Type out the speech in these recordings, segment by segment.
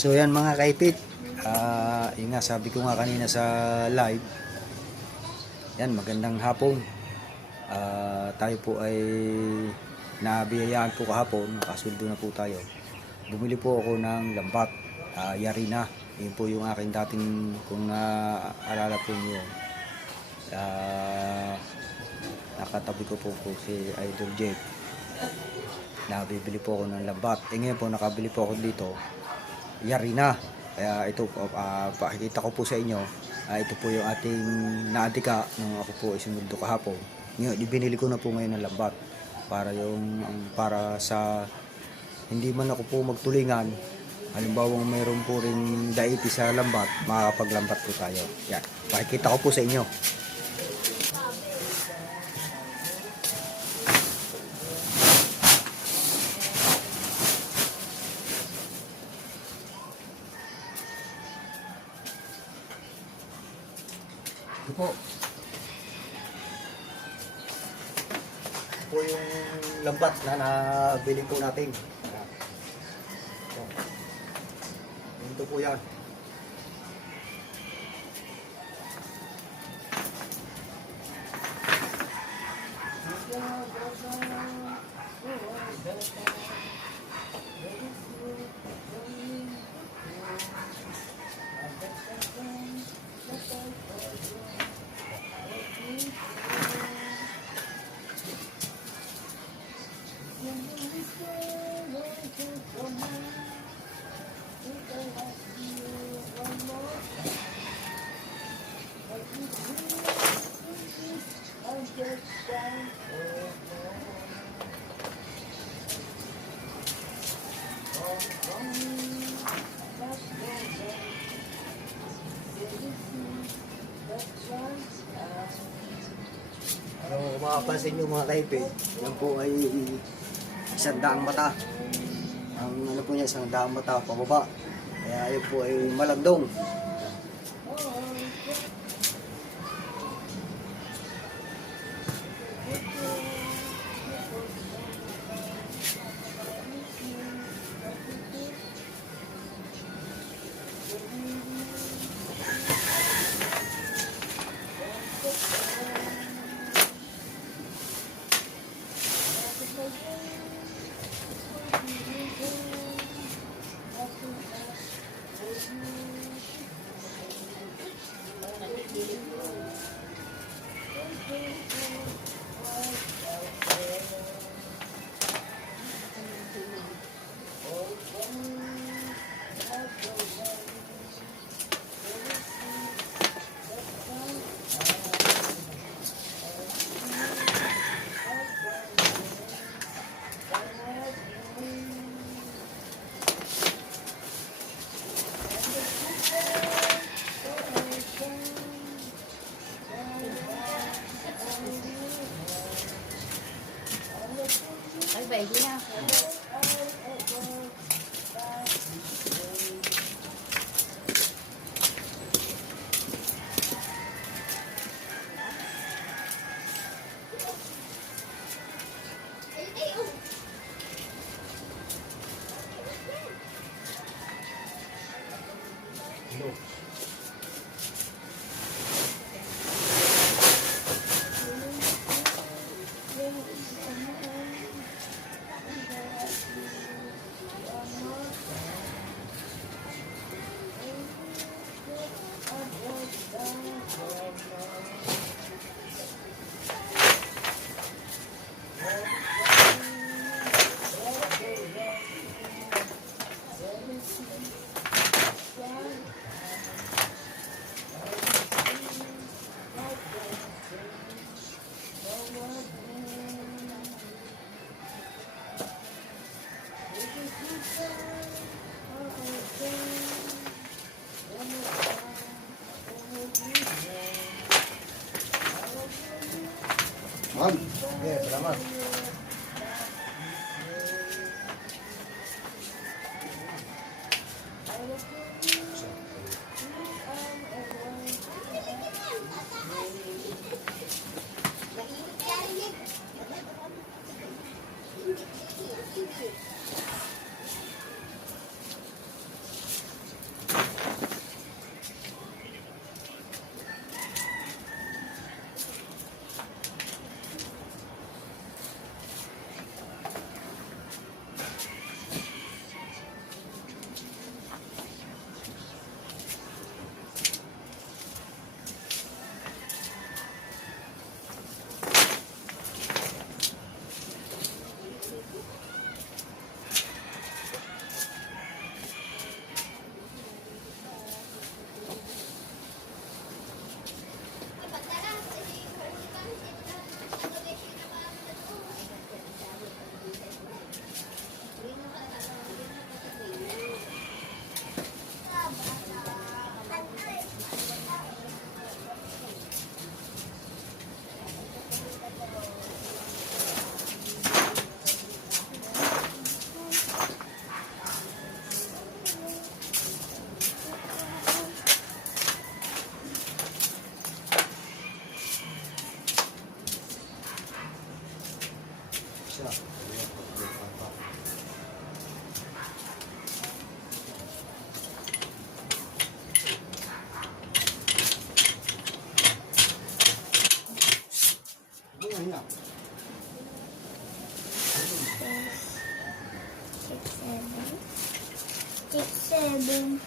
So yan mga kaipit, yun nga sabi ko nga kanina sa live, yan magandang hapon. Tayo po ay nabiyayaan po kahapon, nakasuldo na po tayo. Bumili po ako ng lambat, yari na. Yun po yung aking dating, kung naalala po nyo, nakatabi ko po si Idol Jeff. Nabibili po ako ng lambat. Ngayon po nakabili po ako dito, yari na. Kaya ito, pakikita ko po sa inyo, ito po yung ating naadika nung ako po isinundo kahapon. Ngayon, ibinili ko na po ngayon ng lambat para sa hindi man ako po magtulingan. Halimbawa mayroon po ring daiti sa lambat, makakapaglambat po tayo. Yan, pakikita ko po sa inyo. Ito po. Ito po yung lambat na nabili po natin. Ito po yan. Kung makapansin nyo mga kaipid, yan po ay isang daang mata. Ang ano po niya, isang daang mata pababa. Kaya yun po ay malandong. Ay, baigi na. Ma'am, salamat. 7.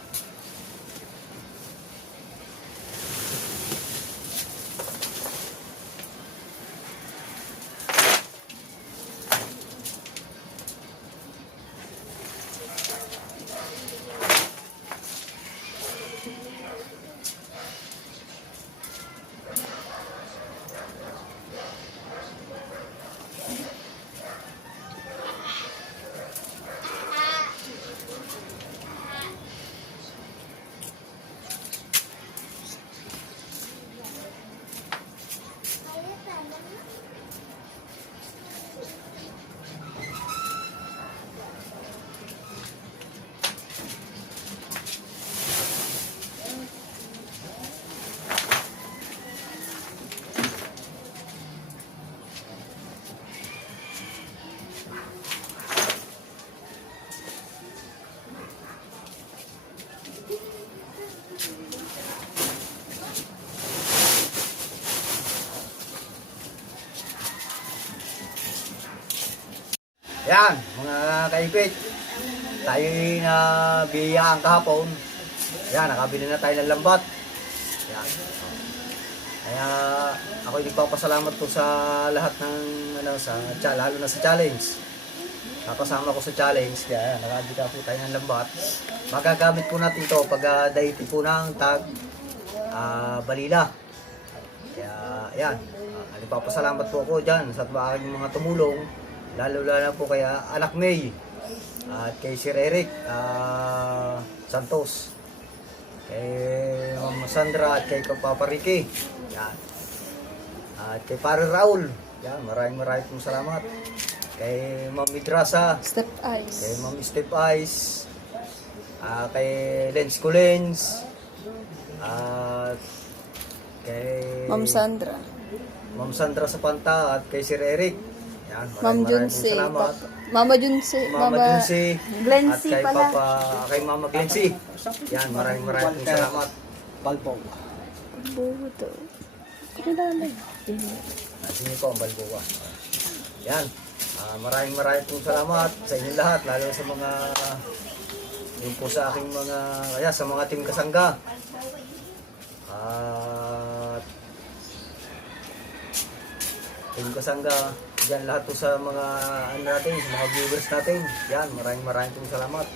Yan, mga kaipit. Tayo na biyayaan kahapon. Yan, nakabili na tayo ng lambat. Yan. Kaya ako nagpapasalamat po sa lahat ng lalo na sa challenge. Napasama ko sa challenge, kaya nakabili po tayo ng lambat. Magagamit po natin ito pag daiti po ng tag balila. Kaya yan, nagpapasalamat po ako dyan sa aking mga tumulong. Lalo po kay Anak May at kay Sir Eric Santos, kay Ma'am Sandra at kay Papa Ricky, yan. At kay Pare Raul, yan, maraming pong salamat. Kay Ma'am Midrasa, Step Eyes. kay Ma'am Step Eyes, kay Lens Kulens, at kay Ma'am Sandra. Ma'am Sandra sa Panta at kay Sir Eric. Yan, Ma'am maraming Junsi. salamat. Mama Junsi. Mama Junsi. Glency at kay pala. kay Mama Glency. Yan, maraming pong salamat. Balbong. Buto. Kilala. Sino po ang Balboa. Yan. Maraming pong salamat sa inyo lahat, lalo sa mga yun po sa aking mga sa mga team kasangga. At team kasangga diyan lahat po sa mga natin, sa mga viewers natin. Yan, maraming pong salamat.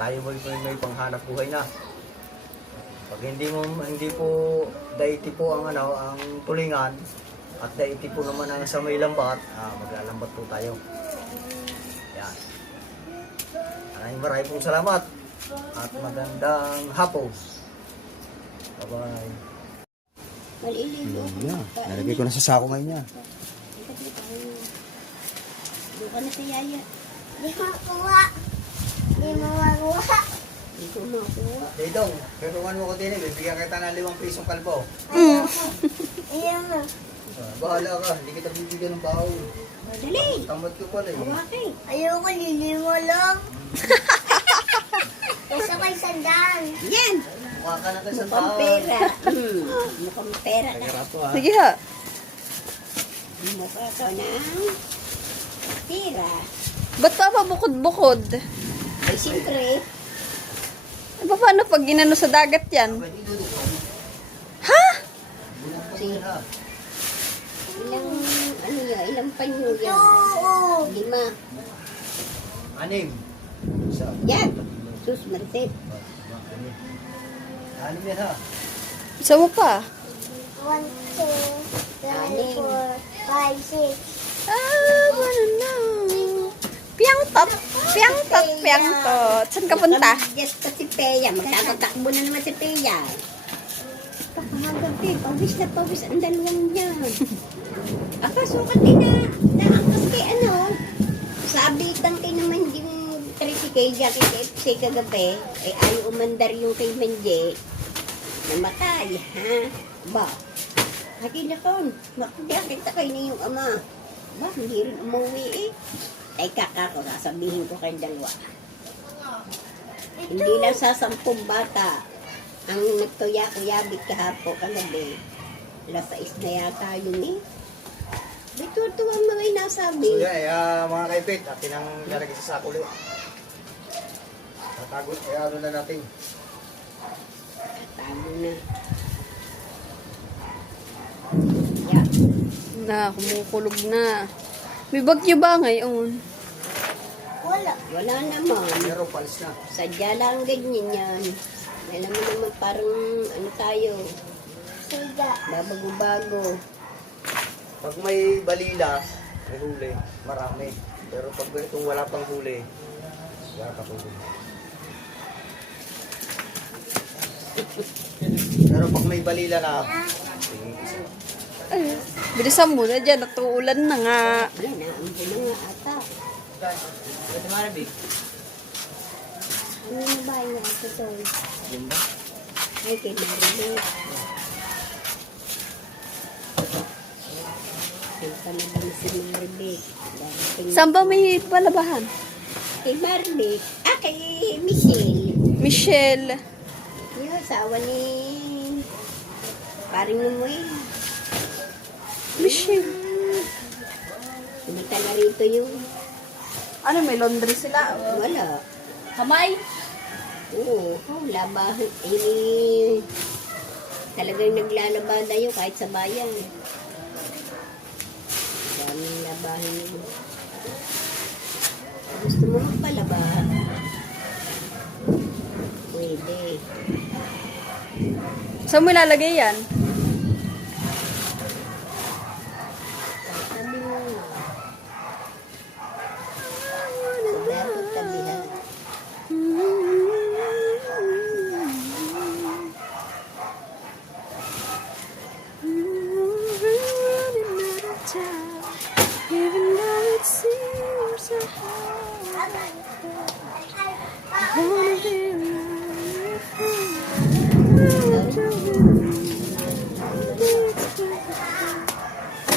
Tayo may panghanap buhay na. Pag hindi po daiti po ang ang tulingan at daiti po naman ang sa may lambat, maglalambat po tayo. Yan. Maraming pong salamat at magandang hapon. Bye-bye. Maliligo. Nalagay ko na sa sako ngayon niya. Doon ka na sa yaya. Di makuha. Di makuha. Hindi ko makuha. Dito, peruan mo ko din bibigyan kita ng 5 pisong kalbo. Iyan na. Bahala ka, hindi kita bibigyan ng bahaw. Madali. Tamad ko pala eh. Hawakin. Ayoko lilimo lang. Kasi may sandal. Yan. Mukha ka na kasi Mukhang pera. Mukhang pera ka. Sige ha. Mukha ka ng pera. Ba't pa pabukod-bukod? Ay, siyempre. Paano pag ginano sa dagat yan? Ha? Ilang, ano yun, ilang panyo yan? Oo. 5. 6. Isa. Yan. Sus, Martet. 6 yan ha. Isa mo pa? 1, 2, 3, 4, 5, 6. Ano na? Piangtot. Piangtot. Saan ka punta? Yes, pa si Peya. Magtatakbo na naman si Peya. Pakahagabi. Pawis na pawis ang dalawang yan. Sukat din na angkas kay ano. Sabi tangkay naman yung tricycle kay KFC kagabi. Ay ayaw umandar yung kay Manje. Namatay, ha? Ba? Hagi na kon. Makakita kayo na yung ama. Ba, hindi rin umuwi eh. Ay kakako, sasabihin ko kay dalawa. Hindi lang sa 10 bata ang nagtuya-kuyabit kahapon kagabi. Alas 6 na yata yun eh. May tutuwang mga So inasabi. yan, mga kaipit, atin ang lalagay sa sako ulit. Tago, ano na natin. Tago na. Yeah. Na, kumukulog na. May bagyo ba ngayon? Wala. Wala naman. Pero palis na. Sadya lang ganyan yan. Alam mo naman parang ano tayo, Siga. babago-bago. Pag may balila, may huli, marami. Pero pag ganitong wala pang huli, wala pa huli. Pero pag may balila na, Ay, bilisan mo na dyan. Natuulan na nga. Wala na, ampo na nga ata. Ano na ba yung ito to? yun ba? Ay, kay Maribel. Punta na ba si Maribel? Darating- Saan ba may palabahan? Kay Maribel. Ah, kay Michelle. Michelle. Yung asawa ni paring Numoy. Michelle. Pumunta na rito yung Ano, may laundry sila? wala. Kamay? Oo, labahan. Eh, talagang naglalaba na yun kahit sa bayan. Daming labahan yun. Gusto mo magpalaba? Pwede. Saan mo ilalagay yan? Sabi mo nga. Dapat tabihan. Even though it seems so hard, I wanna be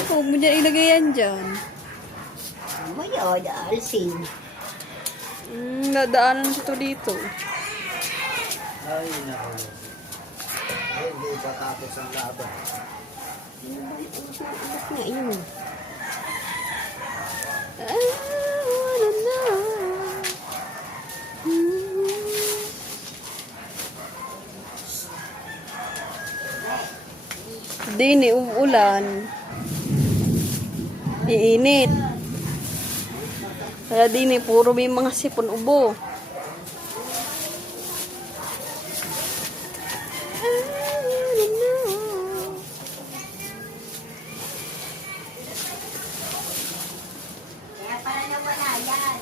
Huwag mo dyan ilagay yan dyan. Maya, alsin. Nadaanan ko to dito. Ay, nako. Ay, hindi pa tapos ang laban. Ubus nga yun. I wanna know. Dini, umuulan. Iinit. Kaya dini, puro may mga sipon ubo. I wanna know. Kaya para nawala yan.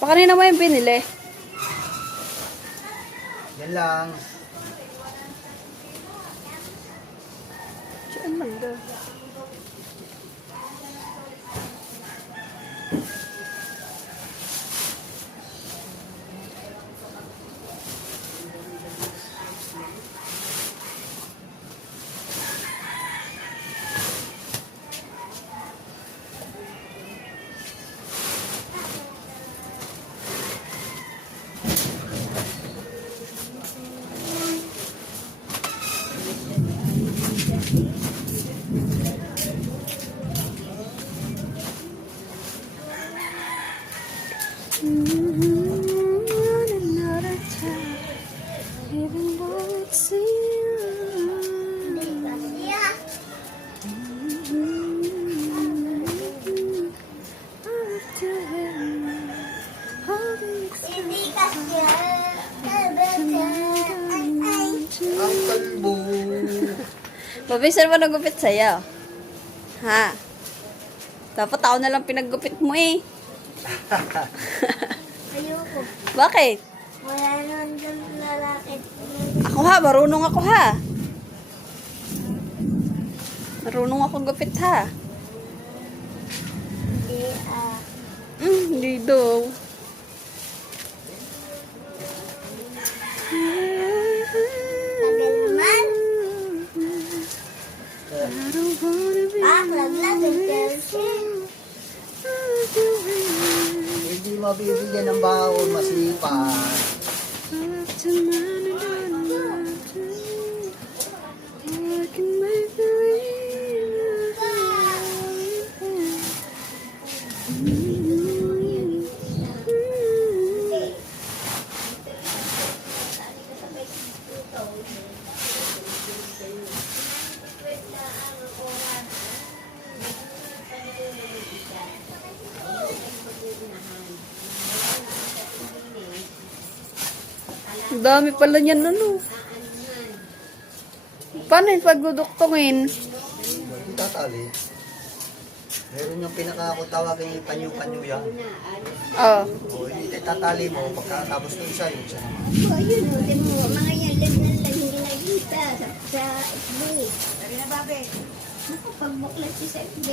Pa kanina mo yung binili? Yan lang. Saan man daw? Another time, even though it seems Yeah. Hindi kasi. Ang kalbo. Mabisan mo nagupit sa'yo. Ha? Dapat ako na lang pinaggupit mo eh. Ayoko. Bakit? Wala naman dyan lalaki. Ako ha, marunong ako ha. Marunong ako gupit ha. Hindi Hindi daw. tagal naman. Laglag ang Chelsea. Hindi mabibigyan ng baon, masipan. Ang dami pala niyan, ano. Paano yung pagduduktungin? Hindi tatali. Meron yung pinakakutawagin yung panyo-panyo yan. Oh. O, hindi tatali mo. Pagkatapos ng isa, yung isa naman. Oh, yun, oh, din mo, mga yan, live na lang, hindi nakita sa FB. Sabi na, babe. Nakapag-buklat siya sa FB.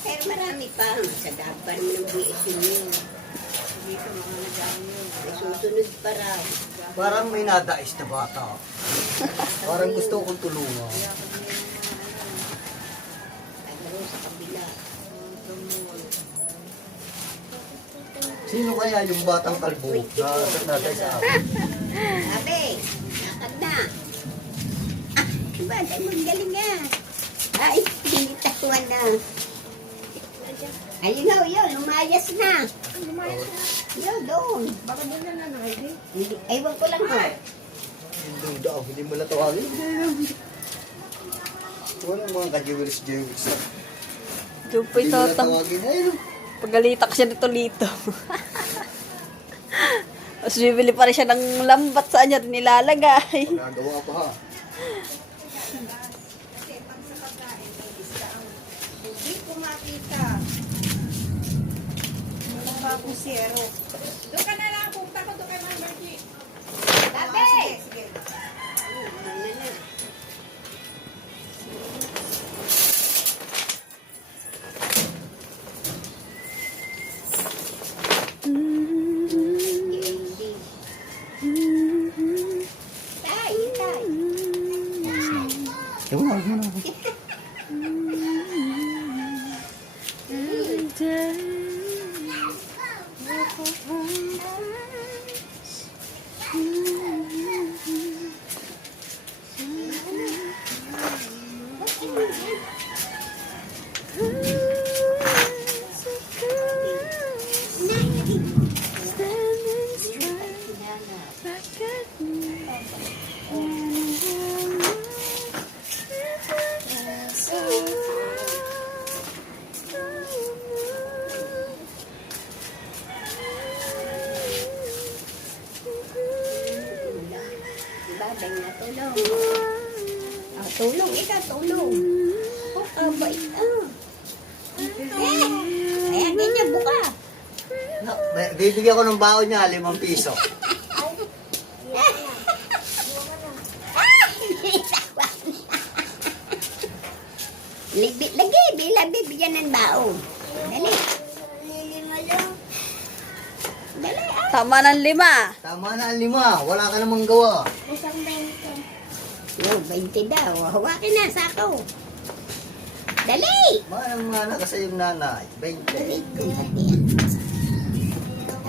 Pero marami pa. Sa dapan ng BS yun. May susunod pa raw. Parang may nadais na bata. Parang gusto kong tulungan. Ano sa kabila. Sino kaya yung batang kalbo na nadais sa akin? Sabi, nakad na. Ah, diba? Dahil magaling nga. Ay, tinitawan na. Ayun na, yun, lumayas na. Yun, doon. Baka doon na nanay. Hindi, ewan ko lang ha. Hindi daw, hindi mo natawagin. Walang mga ka-jewels-jewels na. Diyo po Hindi mo ito. natawagin. Ayun. Pagalitak siya nito lito. Tapos bibili pa rin siya ng lambat saan niya rin nilalagay. Nagawa pa ha. Hindi ko makita. Mukha po zero. Doon ka na lang. Punta ko doon kay Ma'am Margie. Sabi! Sige. Tay, tay. Ewan, huwag mo na. Babay na tulong. Ah, tulong, ikaw tulong. Oh, kabait ah. Kaya ganyan buka. Bibigyan ko ng baon niya, 5 piso. Libit lagi, bila bibigyan ng baon. Dali, Lilima lang. dali ah. Tama ng 5. Tama na ang 5. Wala ka namang gawa. Isang bento. Yo, 20 daw. Hawakin na, sako. Dali! Manang-mana ka sa iyong nanay. 20.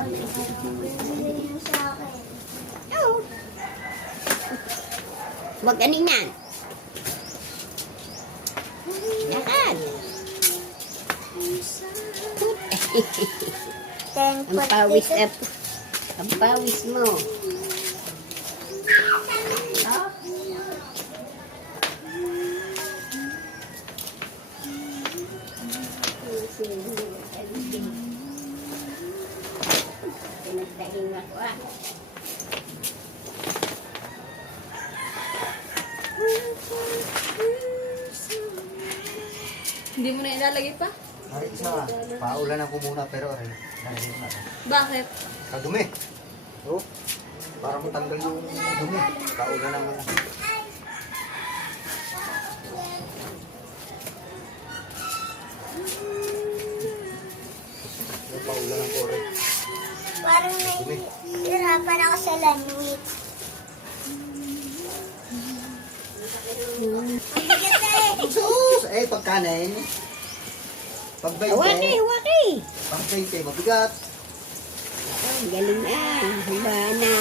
Bili mo sa akin. Oh. Huwag ganin yan. Lakad. Ang pawis up. Ang pawis mo. Oh. Pinagdahin ako ah. Hindi mo na ilalagay pa? Ay, isa. Paulanan ko muna pero ay, nalilip na. Bakit? Kadumi. Oh, para matanggal yung dumi. Paulanan mo na. Paulanan ko rin. Parang nahihirapan ako sa lanwit. Ang bigat eh. Sus! Eh, pagkanin. Pag 20. Hawaki, hawaki. Pag 20, mabigat. Oh, galing na. Haba na.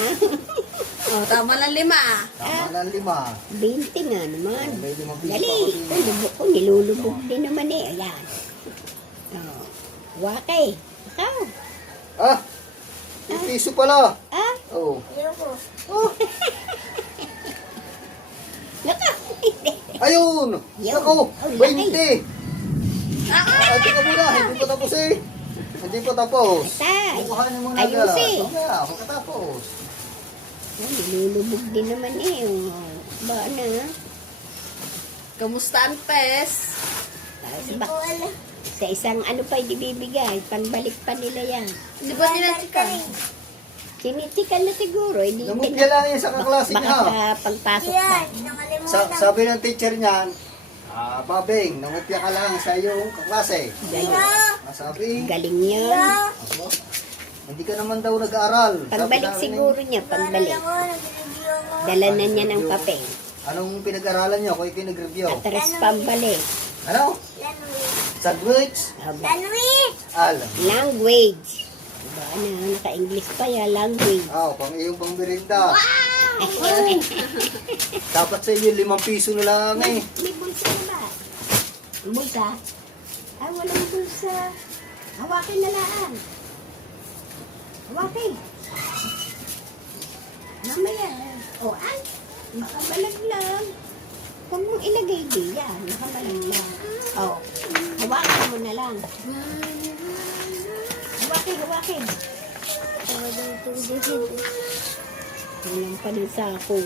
Oh, tama ng 5. Tama na 5. 20 nga naman. May 5 piso Dali. ako din. Kung lubog ko, nilulubog din naman eh. Ayan. Oh. Hawaki. Ikaw. Ah! 1 piso pala. Ah, Oh. Ayoko. Oh. naka. Ayun! Yun. Ako! Oh, 20! Ah, ito ka muna. Hindi pa tapos eh. Hindi po tapos. Tay, Bukahanin mo na ayusin. Mamaya, pagkatapos. Oh, nilulubog din naman eh. Oh, ba na? Kamusta ang pes? Sa isang ano pa ibibigay, panbalik pa nila yan. Di ba tinatikan? Sinitikan na siguro. Hindi Namutya lang yan sa kaklase niya. baka pagpasok pa. Sabi ng teacher niyan, Babeng, namutya ka lang sa iyong kaklase. Galing, Sabi, galing yan. "Aba, hindi ka naman daw nag-aaral. Sabi Pagbalik namin, siguro niya, pagbalik. Dala na niya ng papel. Anong pinag-aralan niyo? Kung ikaw nag-review. Atras pambalik. Ano? Sandwich? Alam. Language. Diba na, naka-English pa yan, language. Pang iyong pangbirinda. Dapat sa inyo 5 piso na lang eh. May bulsa na ba? Bulsa? Ay, walang bulsa. Hawakin na lang. Hawakin. Mamaya. O, ay. Nakabalag lang. Huwag mong ilagay diyan. Nakabalag lang. O. Hawakin mo na lang. Hawakin. Walang pa din sa ako.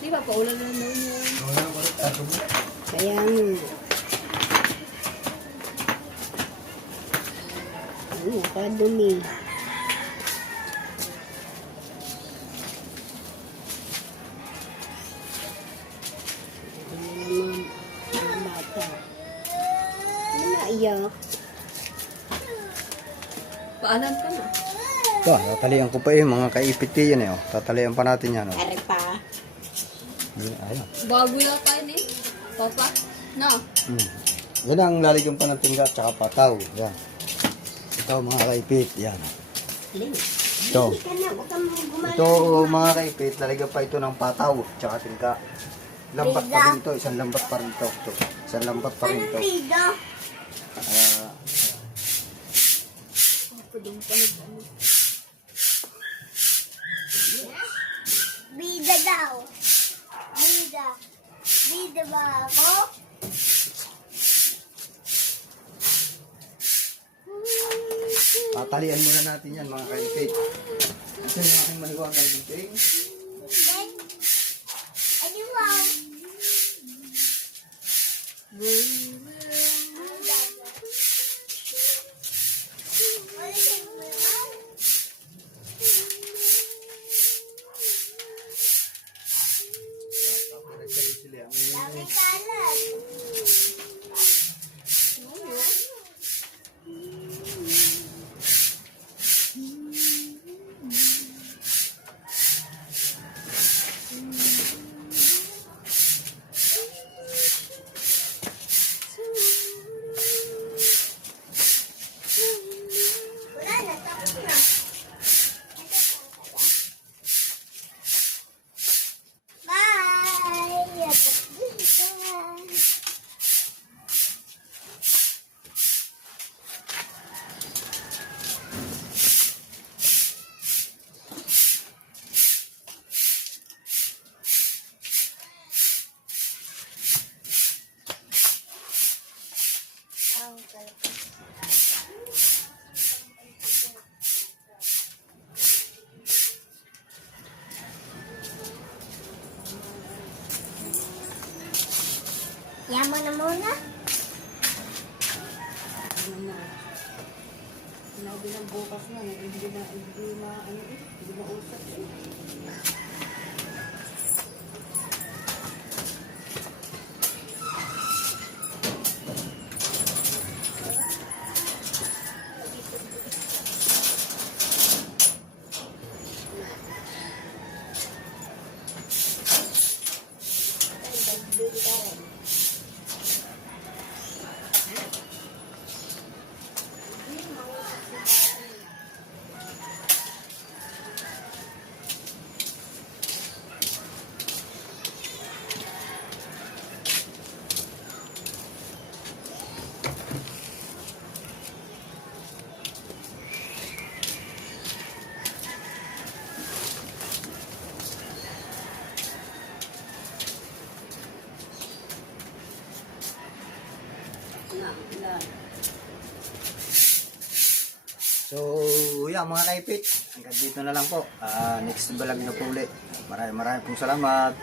Di ba, paulan na naman yun. Kaya nakadumi. Mga bata. Ano naiyak? Paalam ka na. Ito, tatalian ko pa mga kaipit yan eh. Tatalian pa natin yan. Are pa. Ayan. Bago lang tayo eh. Papa? No. Yan ang lalagyan pa ng tingga at saka pataw. Yan. Ito mga kaipit. Yan. Lin. Ito. Hindi ka na. Huwag kang gumalaw. Ito mga kaipit, lalagyan pa ito ng pataw at saka tingga. Lambat pa rin ito. Isang lambat pa rin ito. Isang lambat pa rin ito. Puding pa nag-ano. Bida daw. Bida ba ako? Tatalian muna natin yan mga kaipit. Ito yung aking maliwanag dito. Then, ano wow? Dami kalat. Wala na, tapos na. Bye! Yaman na muna. Sinabi ng bukas na, hindi na usap eh. So, yan mga kaipit. Hanggang dito na lang po. Next vlog na po ulit. Maraming pong salamat.